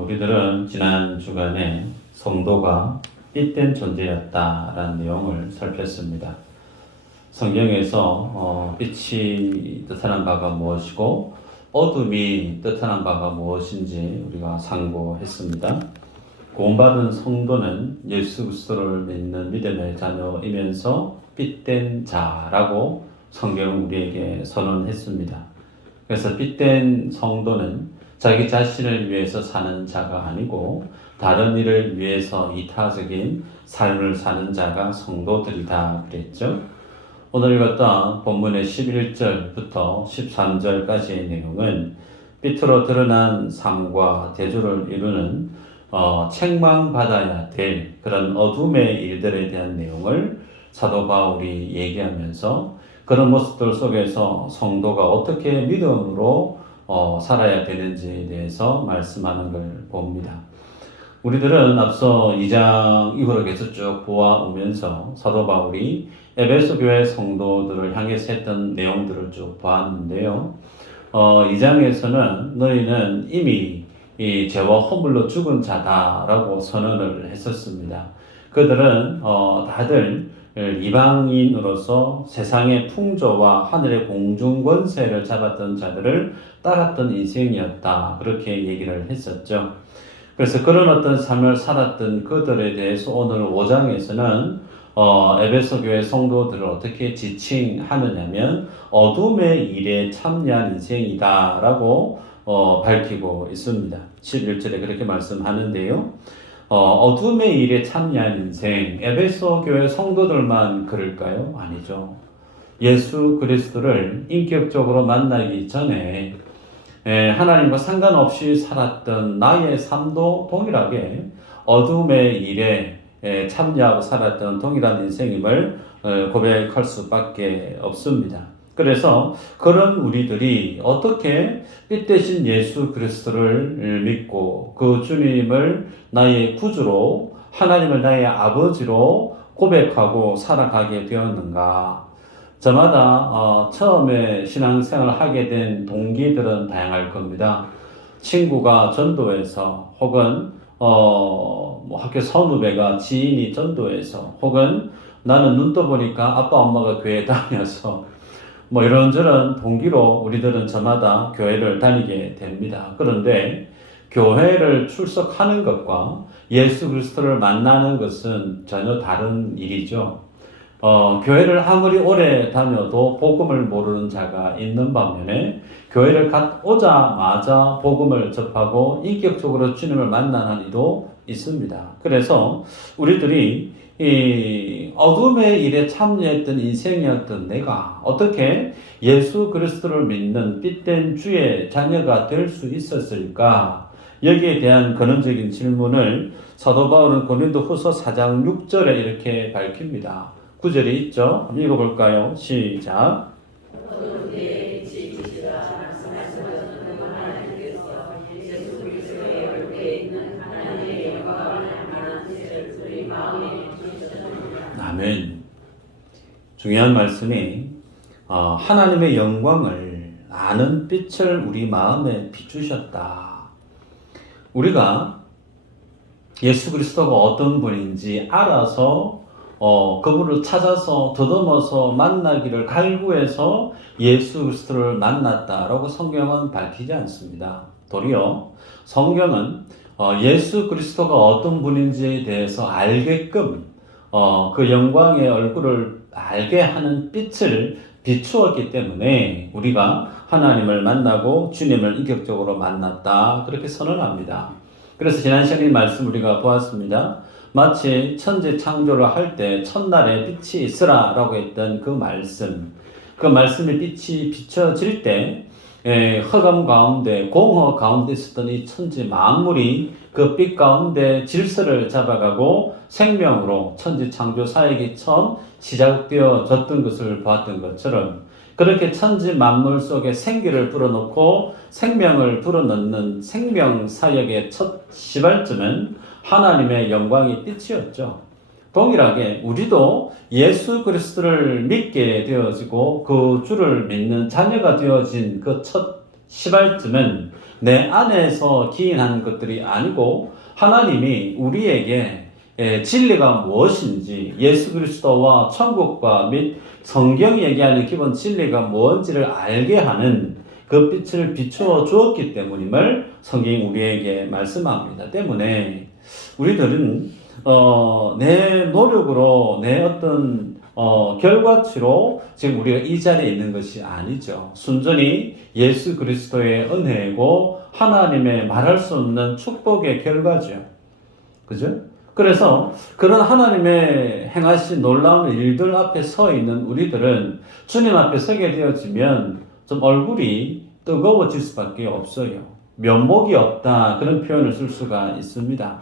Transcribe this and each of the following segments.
우리들은 지난 주간에 성도가 삔된 존재였다라는 내용을 살폈습니다. 성경에서 빛이 뜻하는 바가 무엇이고 어둠이 뜻하는 바가 무엇인지 우리가 상고했습니다. 구원받은 성도는 예수 그리스도를 믿는 믿음의 자녀이면서 삔된 자라고 성경은 우리에게 선언했습니다. 그래서 삔된 성도는 자기 자신을 위해서 사는 자가 아니고 다른 일을 위해서 이타적인 삶을 사는 자가 성도들이다 그랬죠. 오늘 읽었던 본문의 11절부터 13절까지의 내용은 빛으로 드러난 삶과 대조를 이루는 책망받아야 될 그런 어둠의 일들에 대한 내용을 사도 바울이 얘기하면서 그런 모습들 속에서 성도가 어떻게 믿음으로 살아야 되는지에 대해서 말씀하는 걸 봅니다. 우리들은 앞서 2장 이후로 계속 쭉 보아오면서 사도 바울이 에베소 교회 성도들을 향해서 했던 내용들을 쭉 보았는데요. 2장에서는 너희는 이미 이 죄와 허물로 죽은 자다라고 선언을 했었습니다. 그들은 다들 이방인으로서 세상의 풍조와 하늘의 공중 권세를 잡았던 자들을 따랐던 인생이었다. 그렇게 얘기를 했었죠. 그래서 그런 어떤 삶을 살았던 그들에 대해서 오늘 5장에서는 에베소 교회 성도들을 어떻게 지칭하느냐면 어둠의 일에 참여한 인생이다라고 밝히고 있습니다. 11절에 그렇게 말씀하는데요. 어둠의 일에 참여한 인생, 에베소 교회 성도들만 그럴까요? 아니죠. 예수 그리스도를 인격적으로 만나기 전에 하나님과 상관없이 살았던 나의 삶도 동일하게 어둠의 일에 참여하고 살았던 동일한 인생임을 고백할 수밖에 없습니다. 그래서 그런 우리들이 어떻게 빛되신 예수 그리스도를 믿고 그 주님을 나의 구주로 하나님을 나의 아버지로 고백하고 살아가게 되었는가? 저마다 처음에 신앙생활을 하게 된 동기들은 다양할 겁니다. 친구가 전도해서 혹은 학교 선후배가 지인이 전도해서 혹은 나는 눈 떠보니까 아빠 엄마가 교회에 다녀서 이런저런 동기로 우리들은 저마다 교회를 다니게 됩니다. 그런데 교회를 출석하는 것과 예수 그리스도를 만나는 것은 전혀 다른 일이죠. 교회를 아무리 오래 다녀도 복음을 모르는 자가 있는 반면에 교회를 갓 오자마자 복음을 접하고 인격적으로 주님을 만나는 이도 있습니다. 그래서 우리들이 이 어둠의 일에 참여했던 인생이었던 내가 어떻게 예수 그리스도를 믿는 삔된 주의 자녀가 될 수 있었을까? 여기에 대한 근원적인 질문을 사도 바울은 고린도후서 4장 6절에 이렇게 밝힙니다. 9절에 있죠? 한번 읽어볼까요? 시작. 아멘. 중요한 말씀이 하나님의 영광을 아는 빛을 우리 마음에 비추셨다. 우리가 예수 그리스도가 어떤 분인지 알아서 그분을 찾아서 더듬어서 만나기를 갈구해서 예수 그리스도를 만났다라고 성경은 밝히지 않습니다. 도리어 성경은 예수 그리스도가 어떤 분인지에 대해서 알게끔 그 영광의 얼굴을 알게 하는 빛을 비추었기 때문에 우리가 하나님을 만나고 주님을 인격적으로 만났다 그렇게 선언합니다. 그래서 지난 시간에 말씀 우리가 보았습니다. 마치 천지 창조를 할 때 첫날에 빛이 있으라 라고 했던 그 말씀의 빛이 비춰질 때 흑암 가운데 공허 가운데 있었던 이 천지 만물이 그 빛 가운데 질서를 잡아가고 생명으로 천지 창조 사역이 처음 시작되어졌던 것을 보았던 것처럼 그렇게 천지 만물 속에 생기를 불어넣고 생명을 불어넣는 생명 사역의 첫 시발점은 하나님의 영광의 빛이었죠. 동일하게 우리도 예수 그리스도를 믿게 되어지고 그 주를 믿는 자녀가 되어진 그 첫 시발점은 내 안에서 기인한 것들이 아니고 하나님이 우리에게 진리가 무엇인지, 예수 그리스도와 천국과 및 성경이 얘기하는 기본 진리가 무엇인지를 알게 하는 그 빛을 비추어 주었기 때문임을 성경이 우리에게 말씀합니다. 때문에 우리들은 내 노력으로, 내 어떤 결과치로 지금 우리가 이 자리에 있는 것이 아니죠. 순전히 예수 그리스도의 은혜고 하나님의 말할 수 없는 축복의 결과죠. 그죠? 그래서 그런 하나님의 행하신 놀라운 일들 앞에 서 있는 우리들은 주님 앞에 서게 되어지면 좀 얼굴이 뜨거워질 수밖에 없어요. 면목이 없다, 그런 표현을 쓸 수가 있습니다.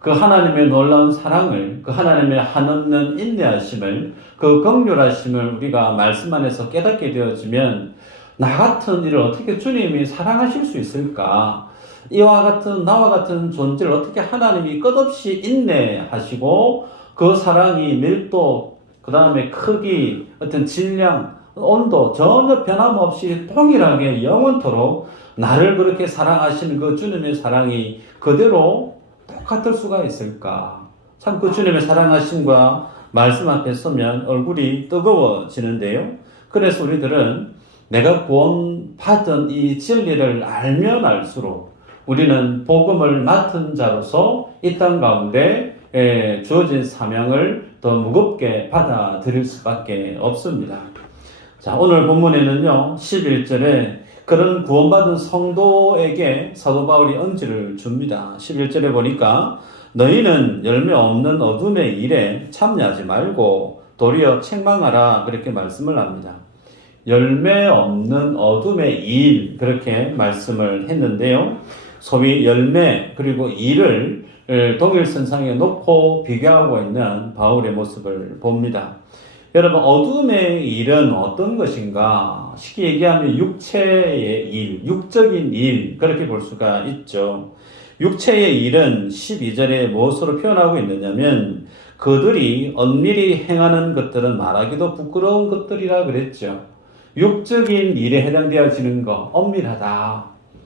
그 하나님의 놀라운 사랑을, 그 하나님의 한없는 인내하심을, 그 긍휼하심을 우리가 말씀 안에서 깨닫게 되어지면 나 같은 일을 어떻게 주님이 사랑하실 수 있을까? 이와 같은 나와 같은 존재를 어떻게 하나님이 끝없이 인내하시고 그 사랑이 밀도, 그 다음에 크기, 어떤 질량, 온도 전혀 변함없이 동일하게 영원토록 나를 그렇게 사랑하시는 그 주님의 사랑이 그대로 똑같을 수가 있을까? 참 그 주님의 사랑하심과 말씀 앞에 서면 얼굴이 뜨거워지는데요. 그래서 우리들은 내가 구원받은 이 진리를 알면 알수록 우리는 복음을 맡은 자로서 이 땅 가운데 주어진 사명을 더 무겁게 받아들일 수밖에 없습니다. 자, 오늘 본문에는요, 11절에 그런 구원받은 성도에게 사도 바울이 언지를 줍니다. 11절에 보니까 너희는 열매 없는 어둠의 일에 참여하지 말고 도리어 책망하라, 그렇게 말씀을 합니다. 열매 없는 어둠의 일, 그렇게 말씀을 했는데요. 소위 열매 그리고 일을 동일선상에 놓고 비교하고 있는 바울의 모습을 봅니다. 여러분, 어둠의 일은 어떤 것인가? 쉽게 얘기하면 육체의 일, 육적인 일, 그렇게 볼 수가 있죠. 육체의 일은 12절에 무엇으로 표현하고 있느냐면 그들이 엄밀히 행하는 것들은 말하기도 부끄러운 것들이라 그랬죠. 육적인 일에 해당되어지는 것, 엄밀하다.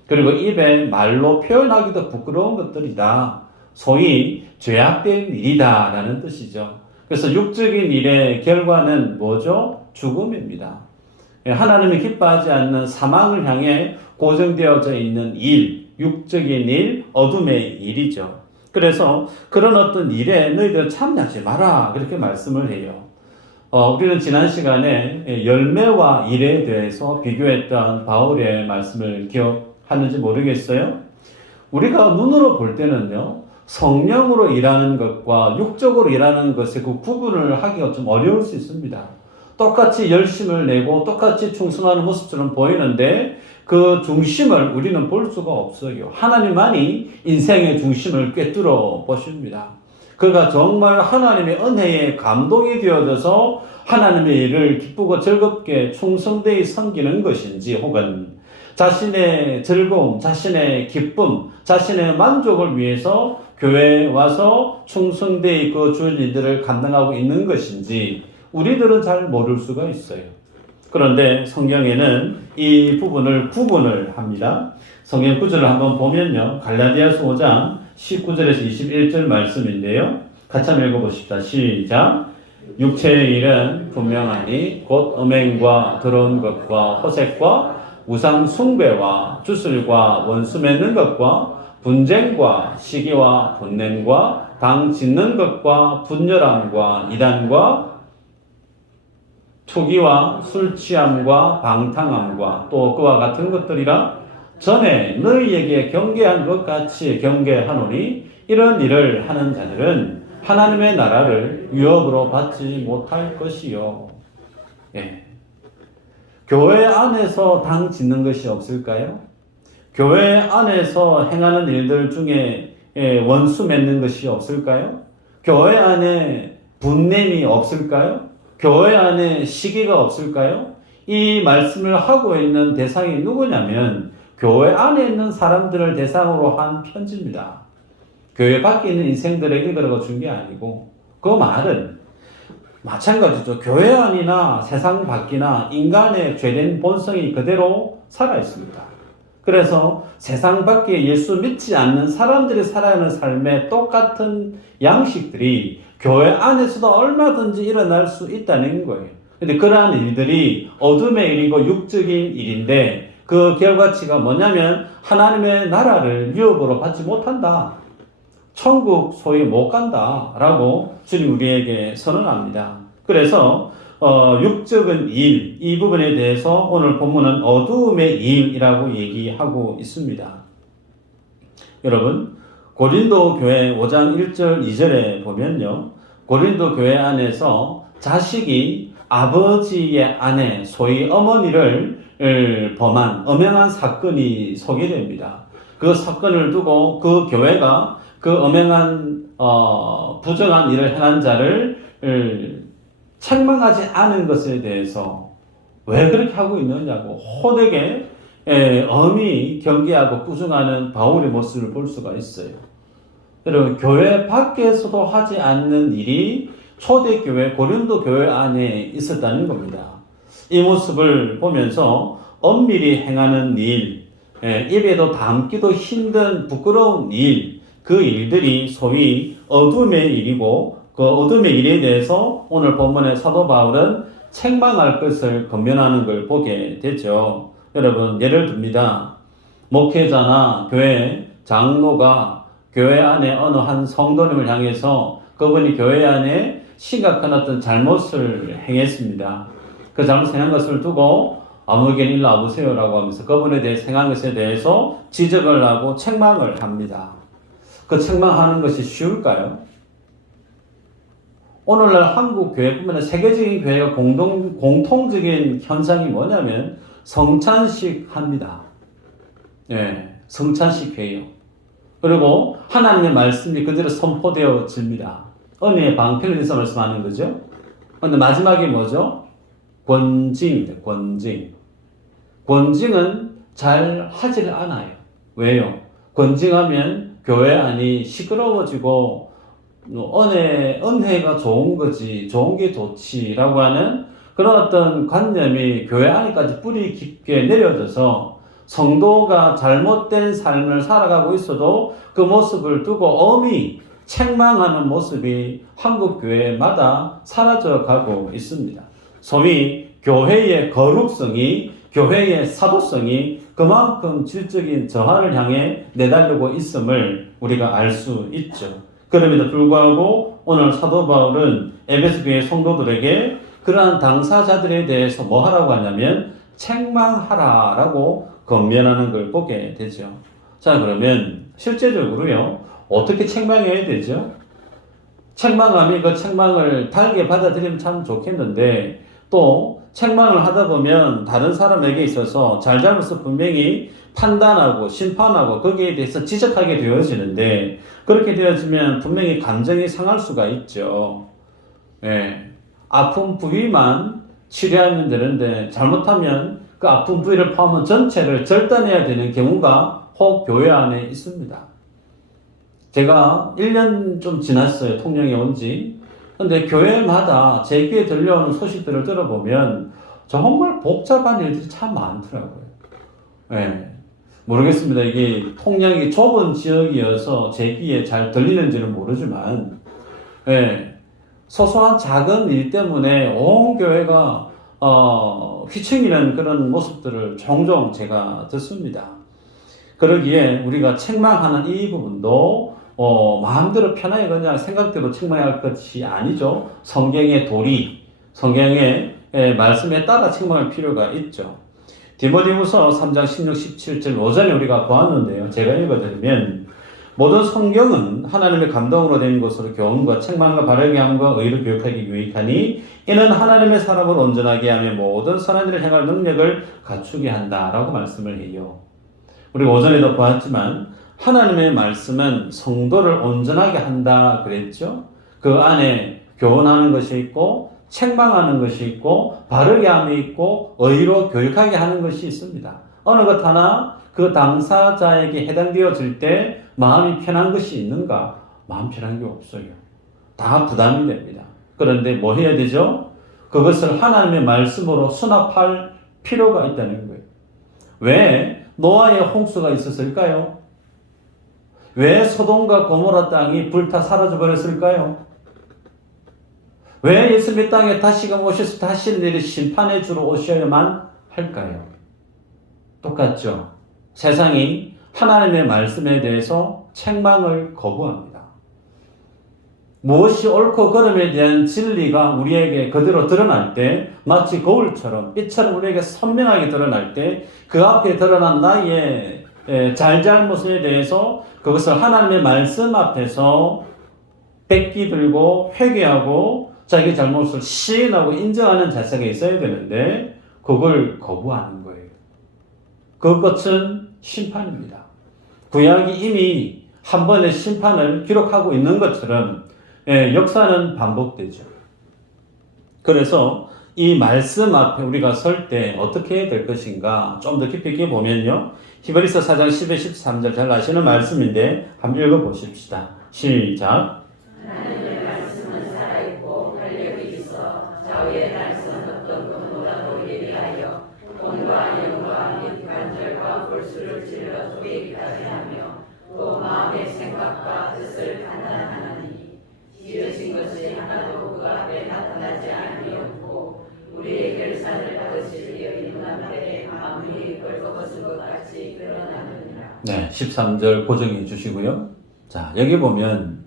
그리고 입에 말로 표현하기도 부끄러운 것들이다. 소위 죄악된 일이다 라는 뜻이죠. 그래서 육적인 일의 결과는 뭐죠? 죽음입니다. 하나님이 기뻐하지 않는 사망을 향해 고정되어져 있는 일, 육적인 일, 어둠의 일이죠. 그래서 그런 어떤 일에 너희들은 참여하지 마라, 그렇게 말씀을 해요. 우리는 지난 시간에 열매와 일에 대해서 비교했던 바울의 말씀을 기억하는지 모르겠어요. 우리가 눈으로 볼 때는요, 성령으로 일하는 것과 육적으로 일하는 것의 그 구분을 하기가 좀 어려울 수 있습니다. 똑같이 열심을 내고 똑같이 충성하는 모습처럼 보이는데 그 중심을 우리는 볼 수가 없어요. 하나님만이 인생의 중심을 꿰뚫어 보십니다. 그가 정말 하나님의 은혜에 감동이 되어져서 하나님의 일을 기쁘고 즐겁게 충성되이 섬기는 것인지, 혹은 자신의 즐거움, 자신의 기쁨, 자신의 만족을 위해서 교회에 와서 충성되이 그 주어진 일들을 감당하고 있는 것인지 우리들은 잘 모를 수가 있어요. 그런데 성경에는 이 부분을 구분을 합니다. 성경 구절을 한번 보면요, 갈라디아서 5장 19절에서 21절 말씀인데요. 같이 한번 읽어보십시다. 시작. 육체의 일은 분명하니 곧 음행과 더러운 것과 호색과 우상 숭배와 주술과 원수 맺는 것과 분쟁과 시기와 분냄과 당 짓는 것과 분열함과 이단과 투기와 술 취함과 방탕함과 또 그와 같은 것들이라 전에 너희에게 경계한 것 같이 경계하노니 이런 일을 하는 자들은 하나님의 나라를 유업으로 받지 못할 것이요. 예. 교회 안에서 당 짓는 것이 없을까요? 교회 안에서 행하는 일들 중에 원수 맺는 것이 없을까요? 교회 안에 분냄이 없을까요? 교회 안에 시기가 없을까요? 이 말씀을 하고 있는 대상이 누구냐면 교회 안에 있는 사람들을 대상으로 한 편지입니다. 교회 밖에 있는 인생들에게 그러고 준 게 아니고, 그 말은 마찬가지죠. 교회 안이나 세상 밖이나 인간의 죄된 본성이 그대로 살아 있습니다. 그래서 세상 밖에 예수 믿지 않는 사람들이 살아가는 삶의 똑같은 양식들이 교회 안에서도 얼마든지 일어날 수 있다는 거예요. 근데 그러한 일들이 어둠의 일이고 육적인 일인데 그 결과치가 뭐냐면 하나님의 나라를 유업으로 받지 못한다. 천국 소위 못 간다. 라고 주님 우리에게 선언합니다. 그래서 육적인 일, 이 부분에 대해서 오늘 본문은 어두움의 일이라고 얘기하고 있습니다. 여러분, 고린도 교회 5장 1절 2절에 보면요. 고린도 교회 안에서 자식이 아버지의 아내, 소위 어머니를 범한 엄연한 사건이 소개됩니다. 그 사건을 두고 그 교회가 그 엄연한 부정한 일을 행한 자를 책망하지 않은 것에 대해서 왜 그렇게 하고 있느냐고 호되게 엄히 경계하고 꾸중하는 바울의 모습을 볼 수가 있어요. 여러분, 교회 밖에서도 하지 않는 일이 초대교회 고린도 교회 안에 있었다는 겁니다. 이 모습을 보면서 엄밀히 행하는 일, 입에도 담기도 힘든 부끄러운 일, 그 일들이 소위 어둠의 일이고 그 어둠의 일에 대해서 오늘 본문의 사도 바울은 책망할 것을 권면하는 걸 보게 되죠. 여러분, 예를 듭니다. 목회자나 교회 장로가 교회 안에 어느 한 성도님을 향해서 그분이 교회 안에 심각한 어떤 잘못을 행했습니다. 그 잘못 행한 것을 두고 아무에게 일로 와보세요 라고 하면서 그분에 대해 행한 것에 대해서 지적을 하고 책망을 합니다. 그 책망하는 것이 쉬울까요? 오늘날 한국 교회뿐만 아니라 세계적인 교회가 공통적인 현상이 뭐냐면 성찬식 합니다. 예, 성찬식 회요. 그리고 하나님의 말씀이 그대로 선포되어집니다. 은혜의 방편에 대해서 말씀하는 거죠. 근데 마지막에 뭐죠? 권징입니다. 권징. 권징은 잘 하질 않아요. 왜요? 권징하면 교회 안이 시끄러워지고 은혜가 좋은 거지, 좋은 게 좋지라고 하는 그런 어떤 관념이 교회 안에까지 뿌리 깊게 내려져서 성도가 잘못된 삶을 살아가고 있어도 그 모습을 두고 엄히 책망하는 모습이 한국 교회마다 사라져가고 있습니다. 소위 교회의 거룩성이, 교회의 사도성이 그만큼 질적인 저하를 향해 내달리고 있음을 우리가 알 수 있죠. 그럼에도 불구하고 오늘 사도 바울은 에베소 교회 성도들에게 그러한 당사자들에 대해서 뭐 하라고 하냐면 책망하라라고 권면하는 걸 보게 되죠. 자, 그러면 실제적으로요, 어떻게 책망해야 되죠? 책망하면 그 책망을 달게 받아들이면 참 좋겠는데 또 책망을 하다 보면 다른 사람에게 있어서 잘잘못을 분명히 판단하고 심판하고 거기에 대해서 지적하게 되어지는데 그렇게 되어지면 분명히 감정이 상할 수가 있죠. 예. 아픈 부위만 치료하면 되는데 잘못하면 그 아픈 부위를 포함한 전체를 절단해야 되는 경우가 혹 교회 안에 있습니다. 제가 1년 좀 지났어요. 통영에 온 지. 근데 교회마다 제 귀에 들려오는 소식들을 들어보면 정말 복잡한 일들이 참 많더라고요. 예. 모르겠습니다. 이게 통영이 좁은 지역이어서 제 귀에 잘 들리는지는 모르지만, 예. 소소한 작은 일 때문에 온 교회가 휘청이는 그런 모습들을 종종 제가 듣습니다. 그러기에 우리가 책망하는 이 부분도 마음대로 편하게 그냥 생각대로 책망할 것이 아니죠. 성경의 도리, 성경의 말씀에 따라 책망할 필요가 있죠. 디모데후서 3장 16, 17절 오전에 우리가 보았는데요. 제가 읽어드리면 모든 성경은 하나님의 감동으로 된 것으로 교훈과 책망과 바르게 함과 의를 교육하기 유익하니 이는 하나님의 사람을 온전하게 하며 모든 선한 일을 행할 능력을 갖추게 한다라고 말씀을 해요. 우리가 오전에도 보았지만 하나님의 말씀은 성도를 온전하게 한다 그랬죠. 그 안에 교훈하는 것이 있고 책망하는 것이 있고 바르게 함이 있고 의로 교육하게 하는 것이 있습니다. 어느 것 하나 그 당사자에게 해당되어질 때 마음이 편한 것이 있는가? 마음 편한 게 없어요. 다 부담이 됩니다. 그런데 뭐 해야 되죠? 그것을 하나님의 말씀으로 수납할 필요가 있다는 거예요. 왜? 노아의 홍수가 있었을까요? 왜 소돔과 고모라 땅이 불타 사라져 버렸을까요? 왜 예수님의 땅에 다시금 오셔서 다시 내리 심판해 주러 오셔야만 할까요? 똑같죠. 세상이 하나님의 말씀에 대해서 책망을 거부합니다. 무엇이 옳고 그름에 대한 진리가 우리에게 그대로 드러날 때, 마치 거울처럼 빛처럼 우리에게 선명하게 드러날 때, 그 앞에 드러난 나의 잘잘못에 대해서 그것을 하나님의 말씀 앞에서 뺏기 들고 회개하고 자기 잘못을 시인하고 인정하는 자세가 있어야 되는데 그걸 거부하는 거예요. 그것은 심판입니다. 구약이 이미 한 번의 심판을 기록하고 있는 것처럼 역사는 반복되죠. 그래서 이 말씀 앞에 우리가 설 때 어떻게 해야 될 것인가 좀 더 깊이 있게 보면요. 히브리서 4장 10에 13절 잘 아시는 말씀인데 한번 읽어보십시다. 시작. 하나님의 말씀은 살아있고 활력이 있어 좌우의 날선 어떤 것보다도 예리하여 몸과 영과 및 관절과 골수를 찔러 쪼개기까지 하며 또 마음의 생각과 뜻을 판단하나니 지으신 것이 하나도 그 앞에 나타나지 아니었고 우리의 결산을 받으실 여인 남편의 마음이 벌거벗은 것 같이 드러나느니라. 네, 13절 고정해 주시고요. 자, 여기 보면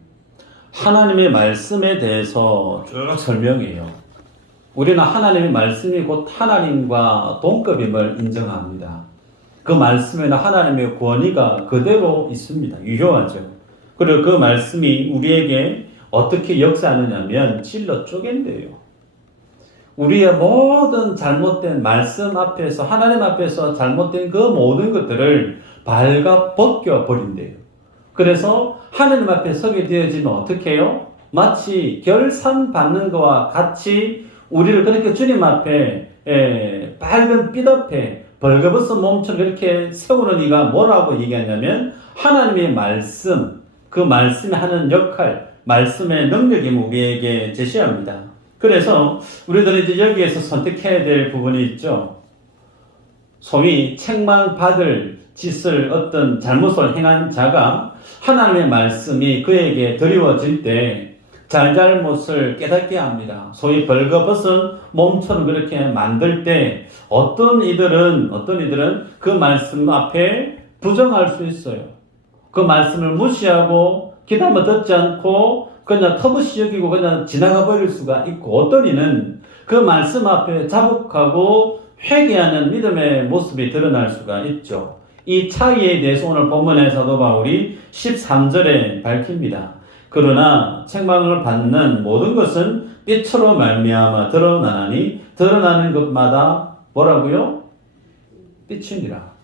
하나님의 말씀에 대해서 쭉 설명해요. 우리는 하나님의 말씀이 곧 하나님과 동급임을 인정합니다. 그 말씀에는 하나님의 권위가 그대로 있습니다. 유효하죠. 그리고 그 말씀이 우리에게 어떻게 역사하느냐면 찔러 쪼갠대요. 우리의 모든 잘못된 말씀 앞에서, 하나님 앞에서 잘못된 그 모든 것들을 발가 벗겨 버린대요. 그래서 하나님 앞에 서게 되어지면 어떻게 해요? 마치 결산 받는 것과 같이 우리를 그렇게 주님 앞에 밝은 빛 앞에 벌거벗은 몸처럼 이렇게 세우는 이가 뭐라고 얘기하냐면 하나님의 말씀, 그 말씀이 하는 역할, 말씀의 능력이 우리에게 제시합니다. 그래서 우리들은 이제 여기에서 선택해야 될 부분이 있죠. 소위 책망받을 짓을 어떤 잘못을 행한 자가 하나님의 말씀이 그에게 드리워질 때 잘잘못을 깨닫게 합니다. 소위 벌거벗은 몸처럼 그렇게 만들 때 어떤 이들은 그 말씀 앞에 부정할 수 있어요. 그 말씀을 무시하고 기다마 듣지 않고 그냥 터부시 여기고 그냥 지나가 버릴 수가 있고, 어떤 이는 그 말씀 앞에 자복하고 회개하는 믿음의 모습이 드러날 수가 있죠. 이 차이에 대해서 오늘 본문의 사도 바울이 13절에 밝힙니다. 그러나 책망을 받는 모든 것은 빛으로 말미암아 드러나니 드러나는 것마다 뭐라고요? 빛이니라.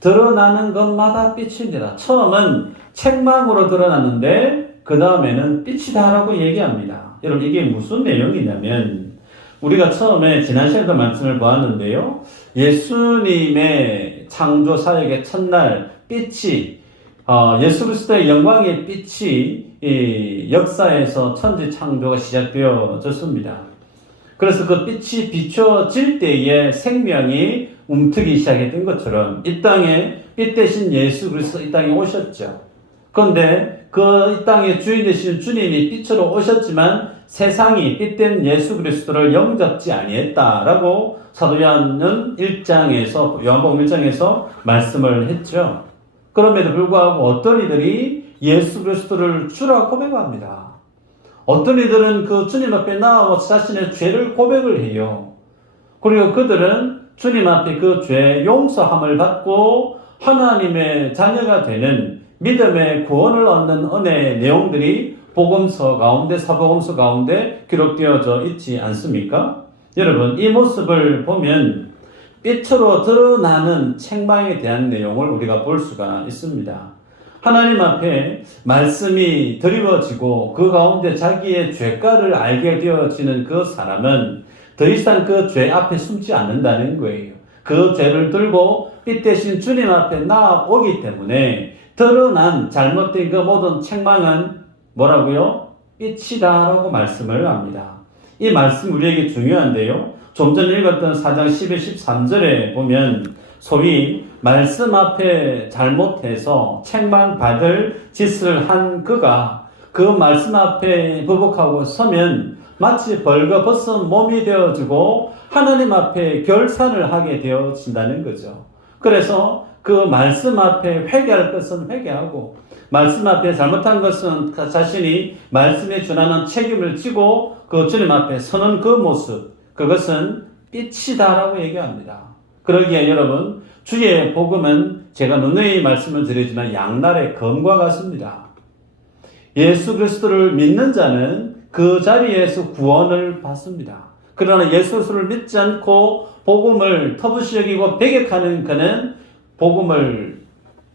드러나는 것마다 빛이니라. 처음은 책망으로 드러났는데 그 다음에는 빛이다라고 얘기합니다. 여러분, 이게 무슨 내용이냐면 우리가 처음에 지난 시간에도 말씀을 보았는데요. 예수님의 창조 사역의 첫날 빛이 예수 그리스도의 영광의 빛이 이 역사에서 천지 창조가 시작되어졌습니다. 그래서 그 빛이 비춰질 때에 생명이 움트기 시작했던 것처럼 이 땅에 빛 대신 예수 그리스도 이 땅에 오셨죠. 그런데 그 이 땅의 주인 되신 주님이 빛으로 오셨지만 세상이 빛된 예수 그리스도를 영접지 아니했다라고 사도 요한은 1장에서 요한복음 1장에서 말씀을 했죠. 그럼에도 불구하고 어떤 이들이 예수 그리스도를 주라 고백합니다. 어떤 이들은 그 주님 앞에 나와 자신의 죄를 고백을 해요. 그리고 그들은 주님 앞에 그 죄 용서함을 받고 하나님의 자녀가 되는 믿음의 구원을 얻는 은혜의 내용들이 복음서 가운데, 사복음서 가운데 기록되어져 있지 않습니까? 여러분, 이 모습을 보면 빛으로 드러나는 책망에 대한 내용을 우리가 볼 수가 있습니다. 하나님 앞에 말씀이 드리워지고 그 가운데 자기의 죄가를 알게 되어지는 그 사람은 더 이상 그 죄 앞에 숨지 않는다는 거예요. 그 죄를 들고 빛 대신 주님 앞에 나아오기 때문에 드러난 잘못된 그 모든 책망은 뭐라고요? 빛이다라고 말씀을 합니다. 이 말씀 우리에게 중요한데요. 좀 전에 읽었던 4장 12, 13절에 보면 소위 말씀 앞에 잘못해서 책망 받을 짓을 한 그가 그 말씀 앞에 부복하고 서면 마치 벌거벗은 몸이 되어지고 하나님 앞에 결산을 하게 되어진다는 거죠. 그래서 그 말씀 앞에 회개할 것은 회개하고 말씀 앞에 잘못한 것은 자신이 말씀에 준하는 책임을 지고 그 주님 앞에 서는 그 모습, 그것은 빛이다라고 얘기합니다. 그러기에 여러분, 주의 복음은 제가 누누이 말씀을 드리지만 양날의 검과 같습니다. 예수 그리스도를 믿는 자는 그 자리에서 구원을 받습니다. 그러나 예수 그리스도를 믿지 않고 복음을 터부시 여기고 배격하는 그는 복음을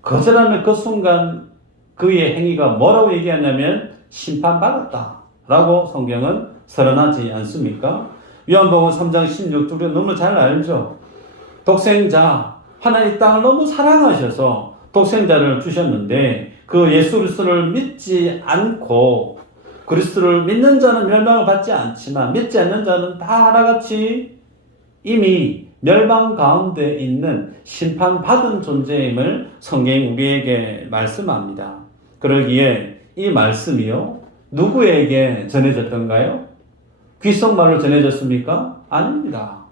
거절하는 그 순간 그의 행위가 뭐라고 얘기하냐면 심판받았다라고 성경은 선언하지 않습니까? 요한복음 3장 16절 너무 잘 알죠. 독생자, 하나님 땅을 너무 사랑하셔서 독생자를 주셨는데 그 예수 그리스도를 믿지 않고 그리스도를 믿는 자는 멸망을 받지 않지만 믿지 않는 자는 다 하나같이 이미 멸망 가운데 있는 심판받은 존재임을 성경이 우리에게 말씀합니다. 그러기에 이 말씀이요, 누구에게 전해졌던가요? 귓속말로 전해졌습니까? 아닙니다.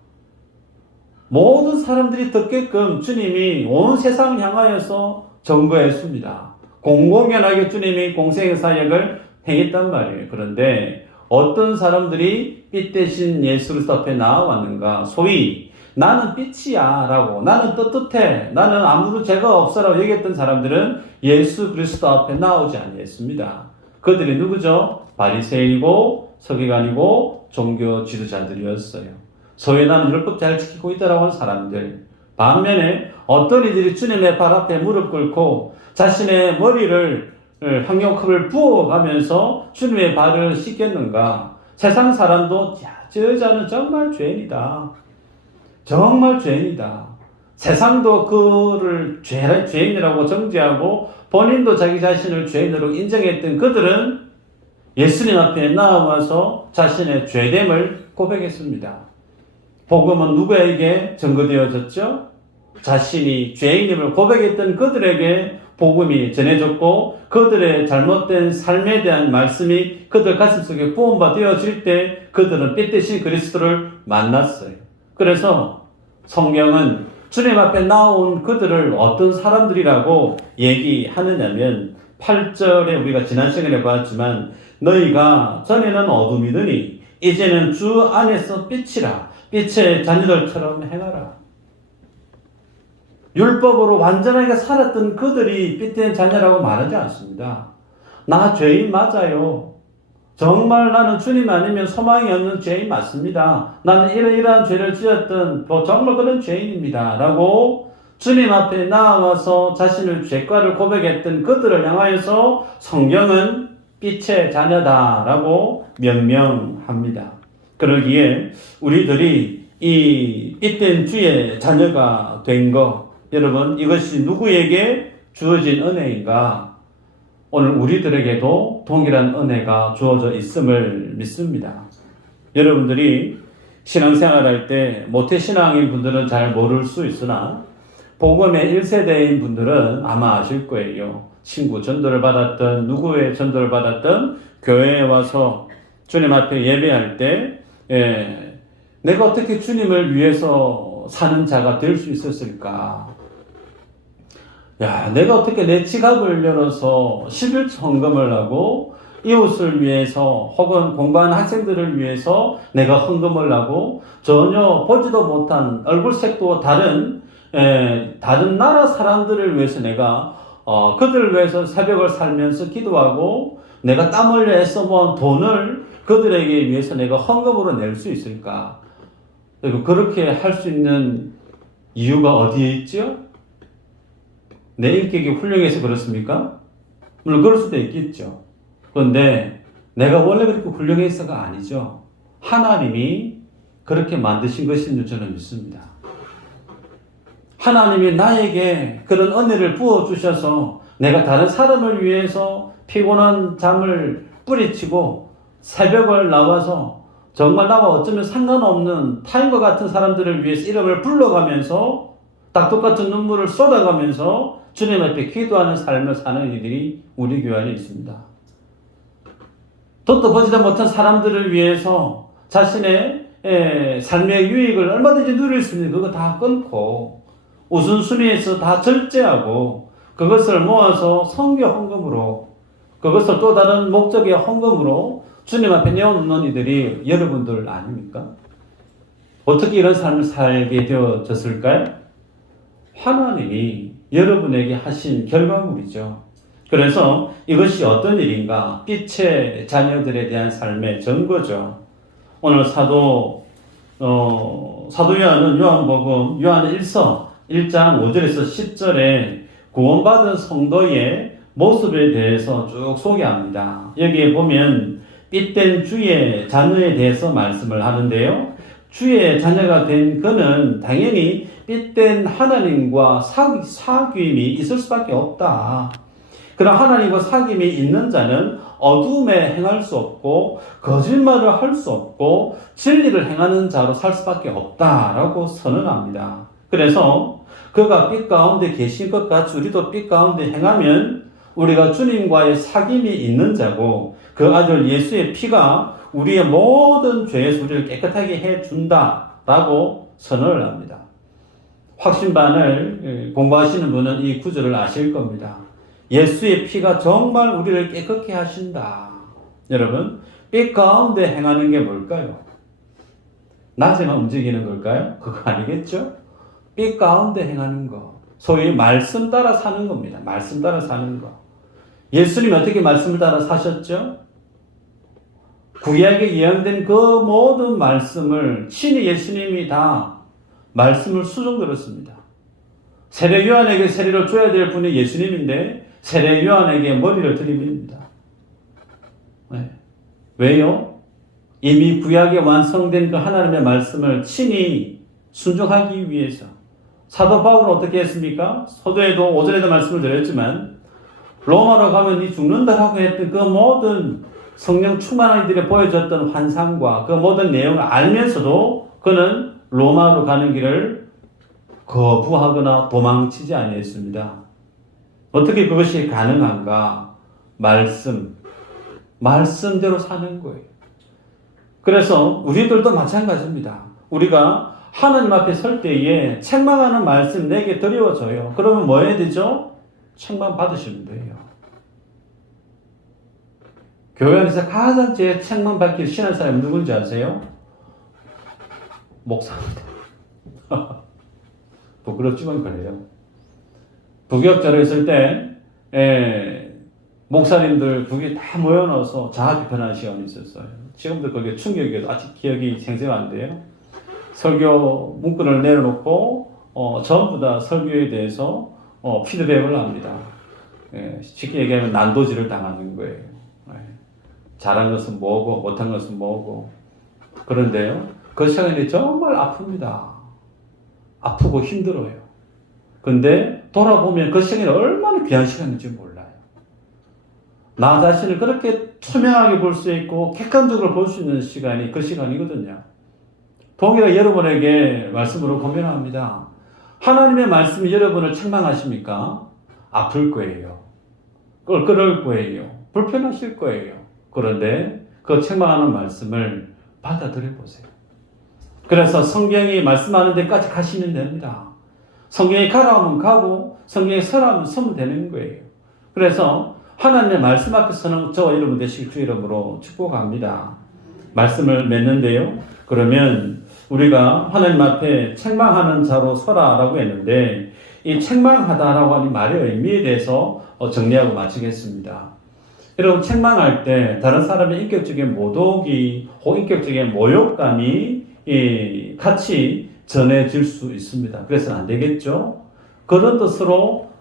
모든 사람들이 듣게끔 주님이 온 세상을 향하여서 전거했습니다. 공공연하게 주님이 공생의 사역을 행했단 말이에요. 그런데 어떤 사람들이 빛 대신 예수 그리스도 앞에 나와왔는가? 소위 나는 빛이야 라고, 나는 떳떳해, 나는 아무런 죄가 없어 라고 얘기했던 사람들은 예수 그리스도 앞에 나오지 아니했습니다. 그들이 누구죠? 바리새인이고 서기관이고 종교 지도자들이었어요. 소위 나는 율법 잘 지키고 있다라고 하는 사람들. 반면에 어떤 이들이 주님의 발 앞에 무릎 꿇고 자신의 머리를 한 겹을 부어가면서 주님의 발을 씻겼는가? 세상 사람도 저 여자는 정말 죄인이다. 정말 죄인이다. 세상도 그를 죄인이라고 정죄하고 본인도 자기 자신을 죄인으로 인정했던 그들은 예수님 앞에 나와서 자신의 죄됨을 고백했습니다. 복음은 누구에게 전거되어졌죠? 자신이 죄인임을 고백했던 그들에게 복음이 전해졌고 그들의 잘못된 삶에 대한 말씀이 그들 가슴속에 부음바 되어질 때 그들은 빛 대신 그리스도를 만났어요. 그래서 성경은 주님 앞에 나온 그들을 어떤 사람들이라고 얘기하느냐면 8절에 우리가 지난 시간에 봤지만 너희가 전에는 어둠이더니 이제는 주 안에서 빛이라 빛의 자녀들처럼 행하라. 율법으로 완전하게 살았던 그들이 빛된 자녀라고 말하지 않습니다. 나 죄인 맞아요. 정말 나는 주님 아니면 소망이 없는 죄인 맞습니다. 나는 이러이러한 죄를 지었던 정말 그런 죄인입니다. 라고 주님 앞에 나와서 자신을 죄과를 고백했던 그들을 향하여서 성경은 빛의 자녀다 라고 명명합니다. 그러기에 우리들이 이 빛된 주의 자녀가 된 것, 여러분 이것이 누구에게 주어진 은혜인가? 오늘 우리들에게도 동일한 은혜가 주어져 있음을 믿습니다. 여러분들이 신앙생활할 때 모태신앙인 분들은 잘 모를 수 있으나 복음의 1세대인 분들은 아마 아실 거예요. 친구 전도를 받았던 누구의 전도를 받았던 교회에 와서 주님 앞에 예배할 때 내가 어떻게 주님을 위해서 사는 자가 될 수 있었을까? 야, 내가 어떻게 내 지갑을 열어서 11조 헌금을 하고 이웃을 위해서 혹은 공부하는 학생들을 위해서 내가 헌금을 하고 전혀 보지도 못한 얼굴색도 다른 나라 사람들을 위해서 내가 그들을 위해서 새벽을 살면서 기도하고 내가 땀 흘려 애써 모은 돈을 그들에게 위해서 내가 헌금으로 낼 수 있을까? 그렇게 할 수 있는 이유가 어디에 있죠? 내 인격이 훌륭해서 그렇습니까? 물론 그럴 수도 있겠죠. 그런데 내가 원래 그렇게 훌륭해서가 아니죠. 하나님이 그렇게 만드신 것인 줄 저는 믿습니다. 하나님이 나에게 그런 은혜를 부어주셔서 내가 다른 사람을 위해서 피곤한 잠을 뿌리치고 새벽을 나와서 정말 나와 어쩌면 상관없는 타인과 같은 사람들을 위해서 이름을 불러가면서 딱 똑같은 눈물을 쏟아가면서 주님 앞에 기도하는 삶을 사는 이들이 우리 교회 안에 있습니다. 덧도 보지도 못한 사람들을 위해서 자신의 삶의 유익을 얼마든지 누릴 수 있는 그거 다 끊고 우선순위에서 다 절제하고 그것을 모아서 선교 헌금으로 그것을 또 다른 목적의 헌금으로 주님 앞에 내어놓는 이들이 여러분들 아닙니까? 어떻게 이런 삶을 살게 되어졌을까요? 하나님이 여러분에게 하신 결과물이죠. 그래서 이것이 어떤 일인가? 빛의 자녀들에 대한 삶의 증거죠. 오늘 사도 요한은 요한복음 요한 1서 1장 5절에서 10절에 구원받은 성도의 모습에 대해서 쭉 소개합니다. 여기에 보면 빛된 주의 자녀에 대해서 말씀을 하는데요. 주의 자녀가 된 그는 당연히 빛된 하나님과 사귐이 있을 수밖에 없다. 그러나 하나님과 사귐이 있는 자는 어둠에 행할 수 없고 거짓말을 할 수 없고 진리를 행하는 자로 살 수밖에 없다라고 선언합니다. 그래서 그가 빛 가운데 계신 것 같이 우리도 빛 가운데 행하면 우리가 주님과의 사귐이 있는 자고 그 아들 예수의 피가 우리의 모든 죄에서 우리를 깨끗하게 해준다라고 선언을 합니다. 확신반을 공부하시는 분은 이 구절을 아실 겁니다. 예수의 피가 정말 우리를 깨끗게 하신다. 여러분, 빛 가운데 행하는 게 뭘까요? 낮에만 움직이는 걸까요? 그거 아니겠죠? 빛 가운데 행하는 거. 소위 말씀 따라 사는 겁니다. 말씀 따라 사는 거. 예수님이 어떻게 말씀을 따라 사셨죠? 구약에 예언된 그 모든 말씀을 친히 예수님이 다 말씀을 수종 들었습니다. 세례 요한에게 세례를 줘야 될 분이 예수님인데 세례 요한에게 머리를 들이밉니다. 네. 왜요? 이미 구약에 완성된 그 하나님의 말씀을 친히 순종하기 위해서. 사도 바울은 어떻게 했습니까? 서두에도 오전에도 말씀을 드렸지만 로마로 가면 이 죽는다라고 했던 그 모든 성령 충만한 이들이 보여줬던 환상과 그 모든 내용을 알면서도 그는 로마로 가는 길을 거부하거나 도망치지 아니했습니다. 어떻게 그것이 가능한가? 말씀대로 사는 거예요. 그래서 우리들도 마찬가지입니다. 우리가 하나님 앞에 설 때에 책망하는 말씀 내게 드려져요. 그러면 뭐 해야 되죠? 책망 받으시면 돼요. 교회 안에서 가장 제일 책망 받길 신한 사람이 누군지 아세요? 목사입니다. 부끄럽지만 그래요. 부교육자로 있을 때 목사님들 거기 다 모여넣어서 자아 비판하는 시간이 있었어요. 지금도 그게 충격이어도 아직 기억이 생생한데요. 설교 문구를 내려놓고 전부 다 설교에 대해서 피드백을 합니다. 쉽게 얘기하면 난도질을 당하는 거예요. 잘한 것은 뭐고 못한 것은 뭐고. 그런데요, 그 시간이 정말 아픕니다. 아프고 힘들어요. 근데 돌아보면 그 시간이 얼마나 귀한 시간인지 몰라요. 나 자신을 그렇게 투명하게 볼 수 있고 객관적으로 볼 수 있는 시간이 그 시간이거든요. 동일하게 여러분에게 말씀으로 고민합니다. 하나님의 말씀이 여러분을 책망하십니까? 아플 거예요. 껄끄러울 거예요. 불편하실 거예요. 그런데 그 책망하는 말씀을 받아들여 보세요. 그래서 성경이 말씀하는 데까지 가시면 됩니다. 성경이 가라면 가고 성경이 서라면 서면 되는 거예요. 그래서 하나님의 말씀 앞에서는 저와 여러분 되시길 주 이름으로 축복합니다. 말씀을 맺는데요. 그러면 우리가 하나님 앞에 책망하는 자로 서라라고 했는데 이 책망하다라고 하는 말의 의미에 대해서 정리하고 마치겠습니다. 여러분, 책망할 때 다른 사람의 인격적인 모독이 혹은 인격적인 모욕감이 같이 전해질 수 있습니다. 그래서는 안 되겠죠? 그런 뜻으로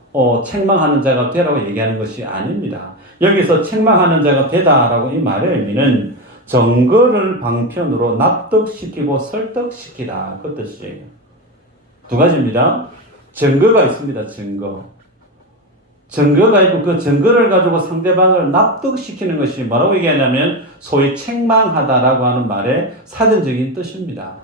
책망하는 자가 되라고 얘기하는 것이 아닙니다. 여기서 책망하는 자가 되다라고 이 말의 의미는 증거를 방편으로 납득시키고 설득시키다 그 뜻이에요. 두 가지입니다. 증거가 있습니다. 증거가 있고 그 증거를 가지고 상대방을 납득시키는 것이 뭐라고 얘기하냐면 소위 책망하다라고 하는 말의 사전적인 뜻입니다.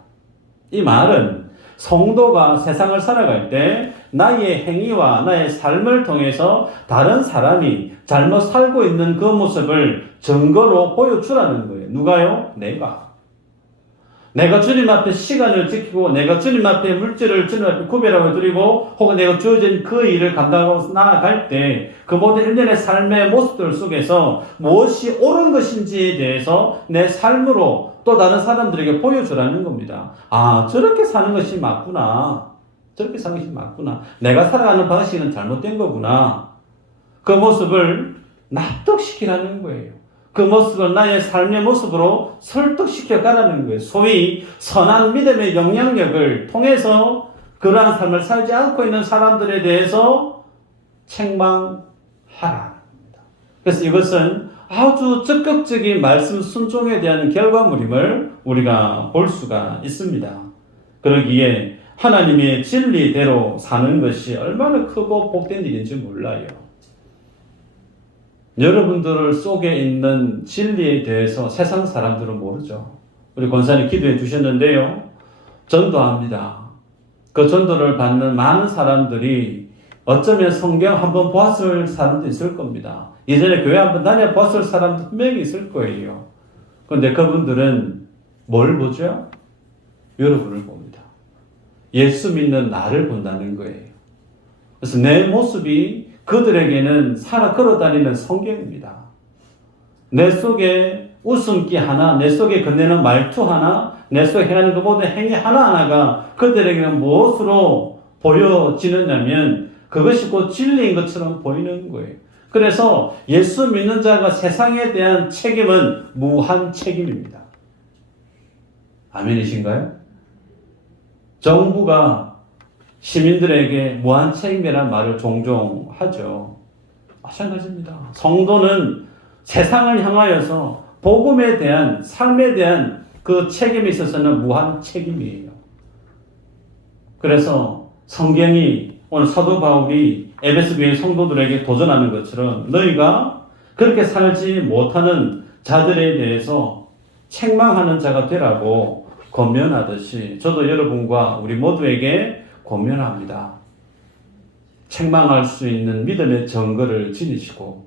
이 말은 성도가 세상을 살아갈 때 나의 행위와 나의 삶을 통해서 다른 사람이 잘못 살고 있는 그 모습을 증거로 보여주라는 거예요. 누가요? 내가 주님 앞에 시간을 지키고 내가 주님 앞에 물질을 주님 앞에 구별하고 드리고 혹은 내가 주어진 그 일을 감당하고 나아갈 때 그 모든 일련의 삶의 모습들 속에서 무엇이 옳은 것인지에 대해서 내 삶으로 또 다른 사람들에게 보여주라는 겁니다. 아, 저렇게 사는 것이 맞구나. 저렇게 사는 것이 맞구나. 내가 살아가는 방식은 잘못된 거구나. 그 모습을 납득시키라는 거예요. 그 모습을 나의 삶의 모습으로 설득시켜 가라는 거예요. 소위 선한 믿음의 영향력을 통해서 그러한 삶을 살지 않고 있는 사람들에 대해서 책망하라. 그래서 이것은 아주 적극적인 말씀 순종에 대한 결과물임을 우리가 볼 수가 있습니다. 그러기에 하나님의 진리대로 사는 것이 얼마나 크고 복된 일인지 몰라요. 여러분들 속에 있는 진리에 대해서 세상 사람들은 모르죠. 우리 권사님 기도해 주셨는데요. 전도합니다. 그 전도를 받는 많은 사람들이 어쩌면 성경 한번 보았을 사람도 있을 겁니다. 예전에 교회 한번 다녀봤을 사람도 분명히 있을 거예요. 그런데 그분들은 뭘 보죠? 여러분을 봅니다. 예수 믿는 나를 본다는 거예요. 그래서 내 모습이 그들에게는 살아 걸어다니는 성경입니다. 내 속에 웃음기 하나, 내 속에 건네는 말투 하나, 내 속에 행하는 그 모든 행위 하나하나가 그들에게는 무엇으로 보여지느냐면 그것이 곧 진리인 것처럼 보이는 거예요. 그래서 예수 믿는 자가 세상에 대한 책임은 무한 책임입니다. 아멘이신가요? 정부가 시민들에게 무한 책임이라는 말을 종종 하죠. 마찬가지입니다. 성도는 세상을 향하여서 복음에 대한 삶에 대한 그 책임에 있어서는 무한 책임이에요. 그래서 성경이 오늘 사도 바울이 에베소 교회 성도들에게 도전하는 것처럼 너희가 그렇게 살지 못하는 자들에 대해서 책망하는 자가 되라고 권면하듯이 저도 여러분과 우리 모두에게 권면합니다. 책망할 수 있는 믿음의 증거를 지니시고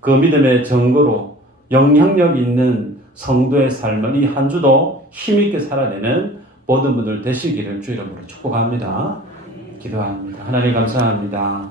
그 믿음의 증거로 영향력 있는 성도의 삶을 이 한 주도 힘있게 살아내는 모든 분들 되시기를 주 이름으로 축복합니다. 기도합니다. 하나님 감사합니다.